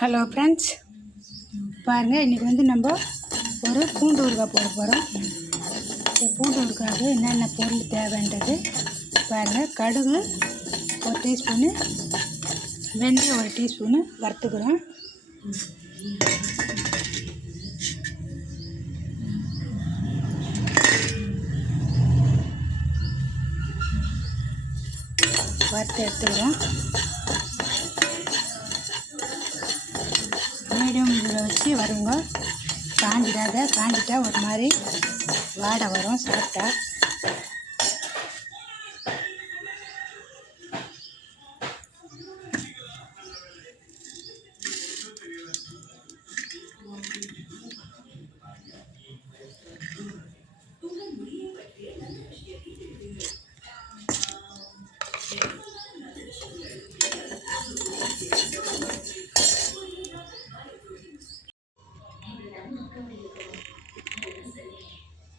Hello friends, பாருங்கள் இன்றைக்கி வந்து நம்ம ஒரு பூண்டு ஊறுகாய் போட போகிறோம். இந்த பூண்டு ஊறுகாய்க்கு என்னென்ன பொருள் தேவைன்றது பாருங்கள். கடுகு ஒரு டீஸ்பூனு, வெந்தயம் ஒரு டீஸ்பூனு வறுத்துக்கிறோம். வறுத்து எடுத்துக்கிறோம். மீடியம் இதில் வச்சு வருங்க, காஞ்சிட்டா ஒரு மாதிரி வாடை வரும் சாப்பிட்டா.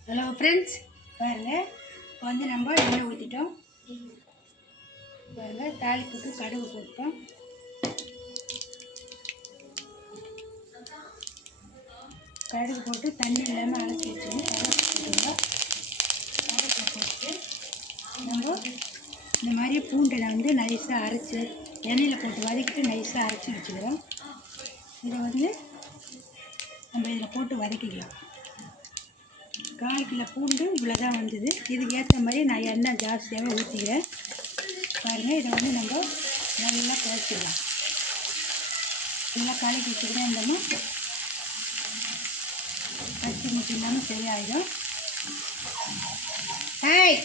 ஹலோ ஃப்ரெண்ட்ஸ், பாருங்கள் இப்போ வந்து நம்ம எண்ணெய் ஊற்றிட்டோம். பாருங்கள், தாளிப்புக்கு கடுகு போட்டோம். கடுகு போட்டு தண்ணி இல்லாமல் அரைச்சி வச்சுக்கணும். கருவேப்பிலை போட்டு நம்ம இந்த மாதிரி பூண்டை வந்து நைஸாக அரைச்சி எண்ணெயில் போட்டு வதக்கிட்டு நைஸாக அரைச்சி வச்சுக்கிறோம். இதை வந்து நம்ம இதில் போட்டு வதக்கிக்கலாம். 1/4 கிலோ பூண்டு இவ்வளோ தான் வந்தது. இதுக்கு ஏற்ற மாதிரி நான் எண்ணெய் ஜாஸ்தியாகவே ஊற்றிக்கிறேன். பாருங்கள், இதை வந்து நம்ம நல்லா குழச்சிடலாம். நல்லா கலக்கி வச்சுக்கிறேன். இருந்தோம்னா பச்சை முட்டை இல்லாமல் சரியாயிடும். ஹாய்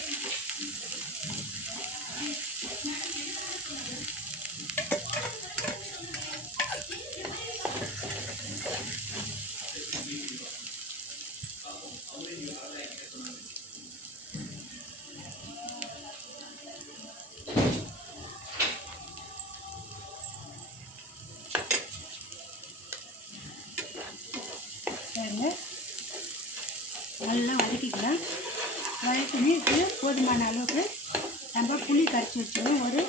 பாருங்கள், நல்லா வதக்கிக்கலாம். வதக்கினு இது போதுமான அளவுக்கு நம்ம புளி கரைச்சி வச்சுக்கணும். ஒரு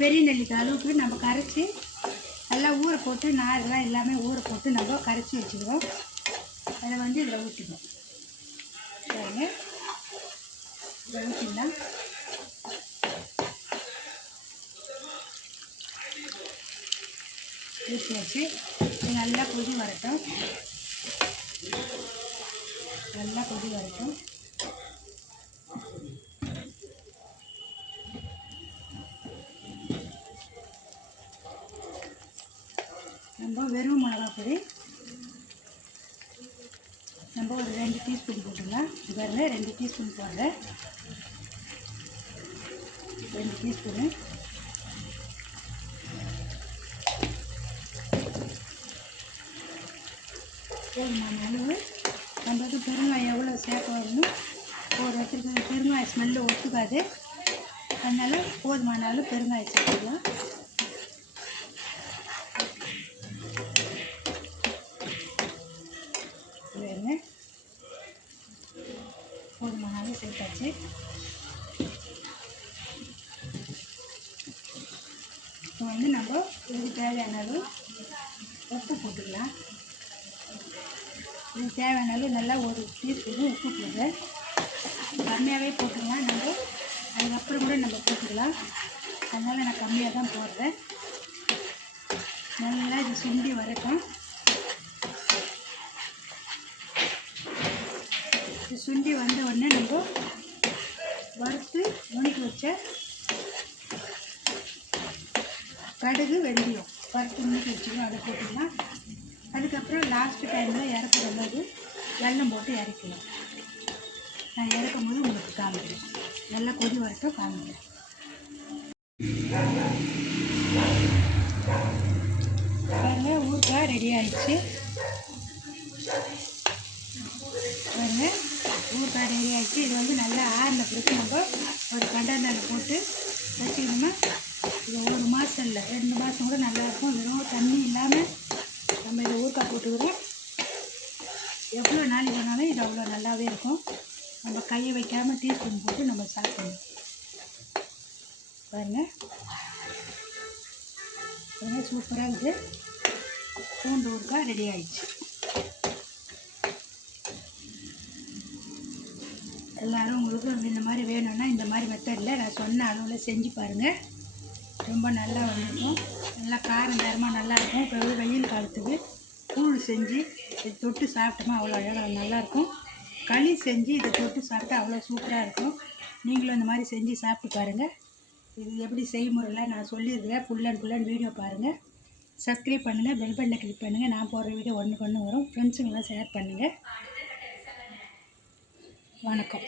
பெரிய நெல்லிக்காய் அளவுக்கு நம்ம கரைச்சி நல்லா ஊற போட்டு நாரெல்லாம் எல்லாமே ஊற போட்டு நம்ம கரைச்சி வச்சுக்கிறோம். அதை வந்து இதில் ஊற்றிக்கணும். பாருங்க, இதை ஊற்றிடலாம். ஊற்றி வச்சு நல்லா கொதி வரட்டும். நல்லா கொதி வரட்டும். நம்ம வெறும் மிளகாய் பொடி நம்ம ஒரு 2 டீஸ்பூன் போட்டுக்கலாம். பாருங்க, 2 டீஸ்பூன் போடுறேன். 2 டீஸ்பூனு. போதுமான அளவு நம்ம வந்து பெருங்காயம் எவ்வளோ சேர்க்க வரணும். ஒரு இடத்துக்கு பெருங்காய ஸ்மெல்லு ஒத்துக்காது. அதனால் போதுமான அளவு பெருங்காயம் சேர்த்துக்கலாம். வேறு போதுமான அளவு சேர்த்தாச்சு. இப்போ வந்து நம்ம இதுக்கு தேவையான அளவு உப்பு போட்டுக்கலாம். இதுக்கு தேவையான அளவு நல்லா ஒரு டீஸ்பூன் உப்பு போடுறேன். கம்மியாகவே போட்டுக்கலாம். நம்ம அதுக்கப்புறம் கூட நம்ம போட்டுக்கலாம். அதனால் நான் கம்மியாக தான் போடுறேன். நல்லா இது சுண்டி வரட்டும். இது சுண்டி வந்த உடனே நம்ம வறுத்து நுணுக்கி வச்ச கடுகு வெந்தயம் வறுத்து நுணுக்கி வச்சுக்கணும். அதை போட்டுக்கலாம். அதுக்கப்புறம் லாஸ்ட்டு டைமில் இறக்குற போது வெல்லம் போட்டு இறக்கலாம். நான் இறக்கும் போது உங்களுக்கு காமிக்கிறேன். நல்லா கொதி வரட்டும், காமிக்கிறேன். பாருங்க, ஊறுகாய் ரெடி ஆயிடுச்சு. பாருங்க, ஊறுகாய் ரெடி ஆகிடுச்சு. இது வந்து நல்லா ஆறின பிறகு நம்ம ஒரு கண்டெய்னரில் போட்டு வச்சுக்கணுமா. இது 1 மாதம் இல்லை, 2 மாதம் கூட நல்லாயிருக்கும். வெறும் தண்ணி இல்லாமல் நம்ம இதை ஊறுகாய் போட்டுக்கிறோம். எவ்வளோ நாளைக்கு வேணாலும் இது அவ்வளோ நல்லாவே இருக்கும். நம்ம கையை வைக்காமல் டீஸ்பூன் போட்டு நம்ம சாப்பிடணும். பாருங்கள், அதனால் சூப்பராக இருக்குது. பூண்டு ஊறுகாய் ரெடி ஆயிடுச்சு. எல்லோரும் உங்களுக்கு இந்த மாதிரி வேணும்னா இந்த மாதிரி மெத்தடில் நான் சொன்ன அளவில் செஞ்சு பாருங்கள். ரொம்ப நல்லா வந்திருக்கும். நல்லா காரம் தரமாக நல்லாயிருக்கும். இப்போ வெயில் காலத்துக்கு கூழ் செஞ்சு இதை தொட்டு சாப்பிட்டோமா அவ்வளோ அழகாக நல்லாயிருக்கும். களி செஞ்சு இதை தொட்டு சாப்பிட்டா அவ்வளோ சூப்பராக இருக்கும். நீங்களும் இந்த மாதிரி செஞ்சு சாப்பிட்டு பாருங்கள். இது எப்படி செய்முறையில் நான் சொல்லியிருக்கிறேன். ஃபுல் அண்ட் வீடியோ பாருங்கள். சப்ஸ்கிரைப் பண்ணுங்கள், பெல் பட்டனை கிளிக் பண்ணுங்கள். நான் போடுற வீடியோ ஒன்றுக்கு ஒன்று வரும். ஃப்ரெண்ட்ஸுங்கெல்லாம் ஷேர் பண்ணுங்கள். வணக்கம்.